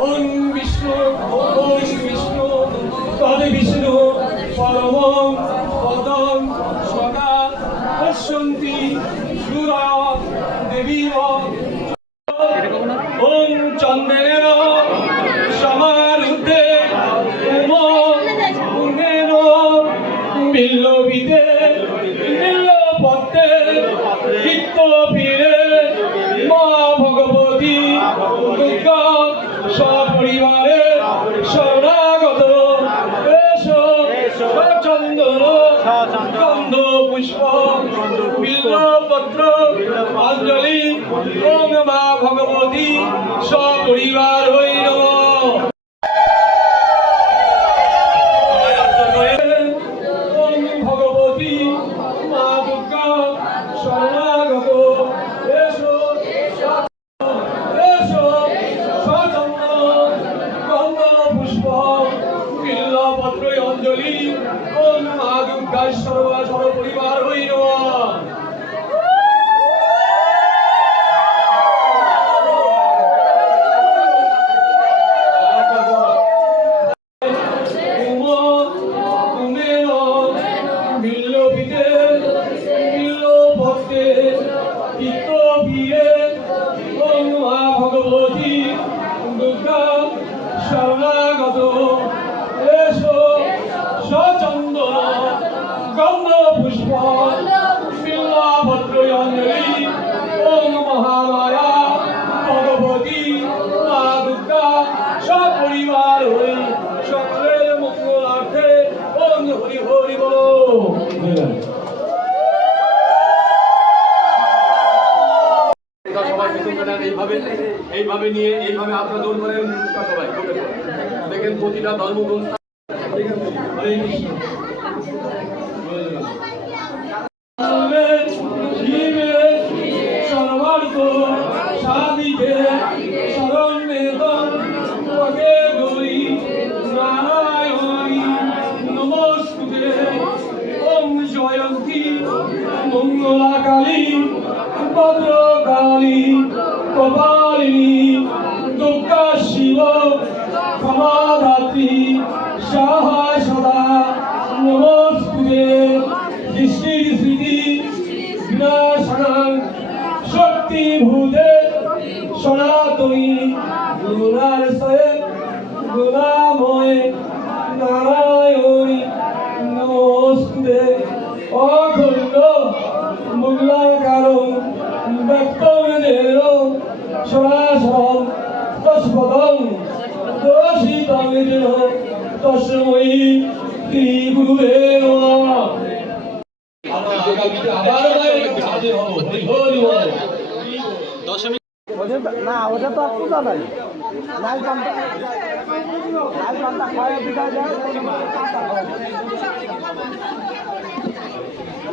ওং বিষ্ণু ওং বিষ্ণু তদ বিষ্ণু পরম পদম সদা পশ্যন্তি সুরা সপরিবারে শরণাগত এসো চন্দন গন্ধ পুষ্প বিল্লপত্র অঞ্জলি ওম মা ভগবতী সপরিবার হই নমঃ। ওম মা দুর্গা সর্বা সকলের মঙ্গলার্থে হরি হরি এইভাবে এইভাবে নিয়ে এইভাবে আপনারা দৌড় করেন দেখেন প্রতিটা ধর্মগ্রন্থ জয়ন্তী, মঙ্গলাকালী, ভদ্রকালী, কপালিনী, দুর্গা শিব ক্ষমাধাত্রী সাহা সদা, নমস্তুতে দৃষ্টির স্মৃতি, বিনাশনাং শক্তি ভূতে সনাতনী অখণ্ড মঙ্গলাকারং ব্যক্তমের সরাসরম তস্পদং দোষিতং যেন তস্মৈ শ্রী গুরুবে না, ওটা তো আর পূজা লাল পান্তা। লাল পান্তা খাওয়া বিদায় দেয়